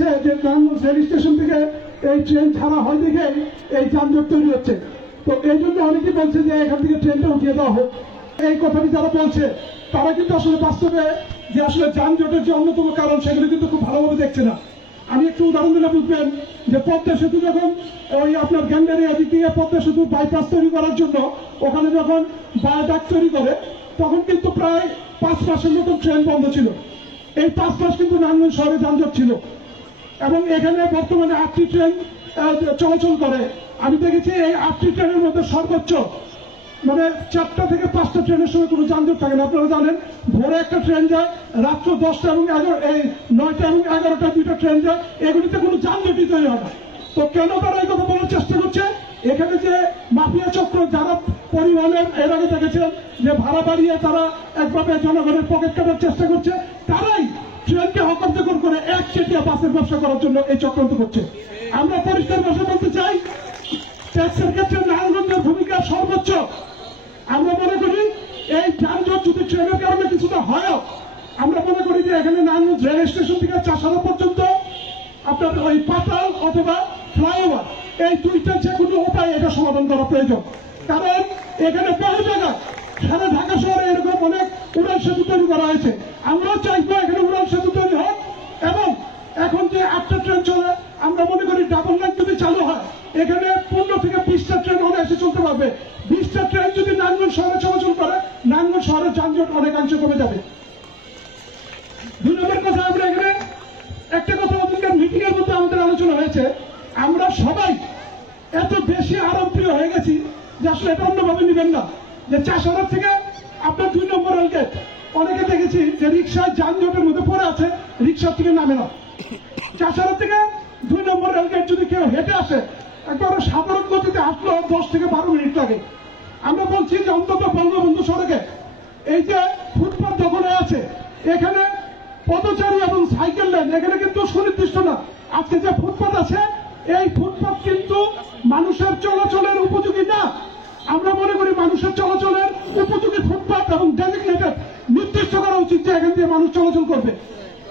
হচ্ছে যে Narayanganj rail station থেকে এই ট্রেন ছাড়া হয় দেখে এই যানজট তৈরি হচ্ছে। তো এই জন্য অনেকেই বলছে যে এখান থেকে ট্রেনটা উঠিয়ে দেওয়া হোক। এই কথাটি যারা বলছে তারা কিন্তু আসলে বাস্তবে যে আসলে যানজটের যে অন্যতম কারণ সেগুলো কিন্তু খুব ভালোভাবে দেখছে না। আমি একটু উদাহরণ দিলে বুঝবেন যে পদ্মা সেতু যখন ওই আপনার গ্যান্ডারিয়া দিক থেকে পদ্মা সেতু বাইপাস তৈরি করার জন্য ওখানে যখন বায়োডাক তৈরি করে তখন কিন্তু প্রায় 5 মাসের মতন ট্রেন বন্ধ ছিল। এই 5 মাস কিন্তু নারায়ণগঞ্জ শহরে যানজট ছিল এবং এখানে বর্তমানে 8টি ট্রেন চলাচল করে। আমি দেখেছি এই 8টি ট্রেনের মধ্যে সর্বোচ্চ মানে 4টা থেকে 5টা ট্রেনের সময় কোনো যানজট থাকে না। আপনারা জানেন ভোরে একটা ট্রেন যায়, রাত্র 10টা এবং 9টা এবং 11টা 2টা ট্রেন যায়, এগুলিতে কোনো যানজটই তৈরি হয় না। তো কেন তারা এই কথা বলার চেষ্টা করছে? এখানে যে মাফিয়া চক্র যারা পরিবহনের এর আগে দেখেছেন যে ভাড়া বাড়িয়ে তারা একভাবে জনগণের পকেট কাটার চেষ্টা করছে, তারাই ট্রেনকে হকারচাকর করে একচেটিয়া বাসের ব্যবসা করার জন্য এই চক্রান্ত করছে। আমরা পরিষ্কার ভাষা বলতে চাই, ট্যাক্সের ক্ষেত্রে নারায়ণগঞ্জের ভূমিকা সর্বোচ্চ। আমরা মনে করি এই যানজট যদি ট্রেনের কারণে কিছুটা হয়, আমরা মনে করি যে এখানে নারায়ণগঞ্জ রেল স্টেশন থেকে চাষাড়া পর্যন্ত আপনার ওই পাতাল অথবা ফ্লাইওভার এই দুইটা যে কোনো উপায় এটা সমাধান করা প্রয়োজন। কারণ এখানে বহু জায়গায় সারা ঢাকা শহরে এরকম অনেক উড়ান সেতু তৈরি করা হয়েছে। আমরাও চাইবো এখানে উড়ান সেতু তৈরি হোক এবং এখন যে 8টা ট্রেন চলে আমরা মনে করি ডাবল লাইন যদি চালু হয় এখানে 15 থেকে 20টা ট্রেন অনায়াসে চলতে পারবে। 20টা ট্রেন যদি নারায়ণগঞ্জ শহরে চলাচল করে নারায়ণগঞ্জ শহরের যানজট অনেকাংশে কমে যাবে। 2 নম্বর কথা, আমরা এখানে একটা কথা আমাদের মিটিং এর মধ্যে আমাদের আলোচনা হয়েছে, আমরা সবাই এত বেশি আরামপ্রিয় হয়ে গেছি যে আসলে এটা অন্যভাবে নেবেন না যে চাষাড়ার থেকে আপনার 2 নম্বর রেলগেট অনেকে দেখেছি যে রিক্সায় যানজটের মধ্যে পড়ে আছে, রিক্সা থেকে নামে না। চাষাড়া থেকে 2 নম্বর রেলগেট যদি কেউ হেঁটে আসে একবার সাধারণ গতিতে আসলো 10 থেকে 12 মিনিট লাগে। আমরা বলছি যে অন্তত বঙ্গবন্ধু সড়কে এই যে ফুটপাথ দখল হয়ে আছে এখানে পদচারী এবং সাইকেল লেন এখানে কিন্তু সুনির্দিষ্ট না। আজকে যে ফুটপাথ আছে এই ফুটপাথ কিন্তু মানুষের চলাচলের উপযোগী না। আমরা মনে করি মানুষের চলাচলের উপযোগী ফুটপাথ এবং ডেজিগনেটেড নির্দিষ্ট করা উচিত যে এখান দিয়ে মানুষ চলাচল করবে।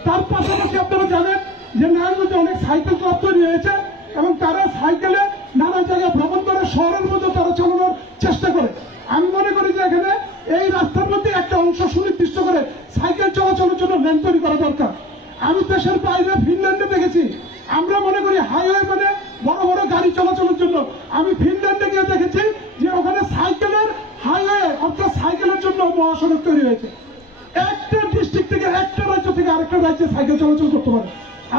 তার পাশাপাশি আপনারা জানেন যে নারায়ণগঞ্জে অনেক সাইকেল ক্লাব তৈরি হয়েছে এবং তারা সাইকেলে নানা জায়গায় ভ্রমণ করে শহরের মধ্যে তারা চালানোর চেষ্টা করে। আমি মনে করি যে এখানে এই রাস্তার মধ্যে একটা অংশ সুনির্দিষ্ট করে সাইকেল চলাচলের জন্য লেন তৈরি করা দরকার। আমি দেশের বাইরে ফিনল্যান্ডে দেখেছি, আমরা মনে করি হাইওয়ে মানে বড় বড় গাড়ি চলাচলের জন্য। আমি ফিনল্যান্ডে গিয়ে দেখেছি যে ওখানে সাইকেলের হাইওয়ে অর্থাৎ সাইকেলের জন্য মহাসড়ক তৈরি হয়েছে। একটা ডিস্ট্রিক্ট থেকে একটা রাজ্য থেকে আরেকটা রাজ্যে সাইকেল চলাচল করতে পারে।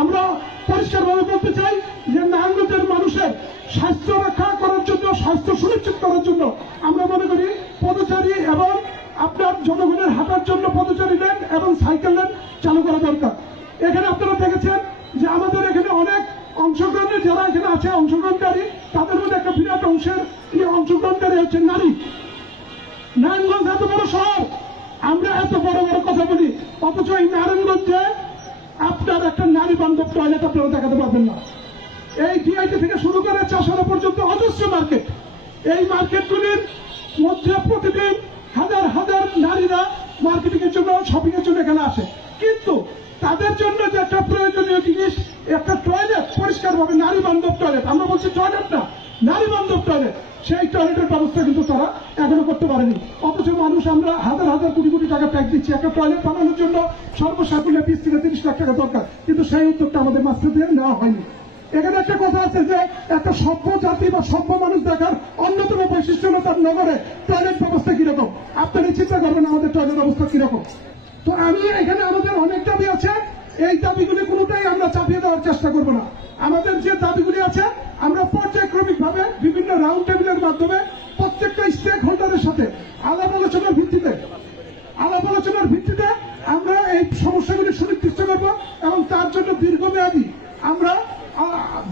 আমরা পরিষ্কারভাবে বলতে চাই যে নারায়ণগঞ্জের মানুষের স্বাস্থ্য রক্ষা করার জন্য, স্বাস্থ্য সুনিশ্চিত করার জন্য আমরা মনে করি পদচারী এবং আপনার জনগণের হাঁটার জন্য পদচারী লেন এবং সাইকেল লেন চালু করা দরকার। এখানে আপনারা দেখেছেন যে আমাদের এখানে অনেক অংশগ্রহণে যারা এখানে আছে অংশগ্রহণকারী তাদের মধ্যে একটা বিরাট অংশের অংশগ্রহণকারী হচ্ছে নারী। নারায়ণগঞ্জ এত বড় শহর, আমরা এত বড় বড় কথা বলি, অথচ এই নারায়ণগঞ্জে আপনার একটা নারী বান্ধব টয়লেট আপনারা দেখাতে পারবেন না। এই ডিআইটি থেকে শুরু করে চাষাড়া পর্যন্ত অজস্র মার্কেট, এই মার্কেটগুলির মধ্যে প্রতিদিন হাজার হাজার নারীরা মার্কেটিং এর জন্য শপিং এর জন্য এখানে আসে, কিন্তু তাদের জন্য যে একটা প্রয়োজনীয় জিনিস একটা টয়লেট পরিষ্কারভাবে নারী বান্ধব টয়লেট, আমরা বলছি টয়লেট না নারী বান্ধব টয়লেট, সেই টয়লেটের ব্যবস্থা কিন্তু তারা এখনো করতে পারেনি। অথচ মানুষ আমরা হাজার হাজার কোটি কোটি টাকা ট্যাক্স দিচ্ছি একটা টয়লেট বানানোর জন্য, সর্বসাকুল্যে 20 থেকে 30 লাখ টাকা দরকার, কিন্তু সেই উদ্যোগটা আমাদের মাঝ থেকে নেওয়া হয়নি। এখানে একটা কথা আছে যে একটা সভ্য জাতি বা সভ্য মানুষ দেখার অন্যতম বৈশিষ্ট্য হল তার নগরে টয়লেট ব্যবস্থা কিরকম। আপনারা চিন্তা করবেন আমাদের টয়লেট ব্যবস্থা কিরকম। তো আমি এখানে আমাদের অনেক দাবি আছে, এই দাবিগুলি কোনোটাই আমরা চাপিয়ে দেওয়ার চেষ্টা করব না। আমাদের যে দাবিগুলি আছে আমরা পর্যায়ক্রমিক ভাবে বিভিন্ন রাউন্ড টেবিলের মাধ্যমে প্রত্যেকটা স্টেক হোল্ডারের সাথে আলাপ আলোচনার ভিত্তিতে আমরা এই সমস্যাগুলি সুনির্দিষ্ট করব এবং তার জন্য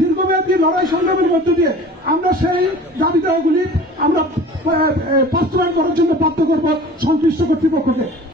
দীর্ঘমেয়াদী লড়াই সংগ্রামের মধ্য দিয়ে আমরা সেই দাবি দাওয়াগুলি আমরা বাস্তবায়ন করার জন্য বাধ্য করব সংশ্লিষ্ট কর্তৃপক্ষকে।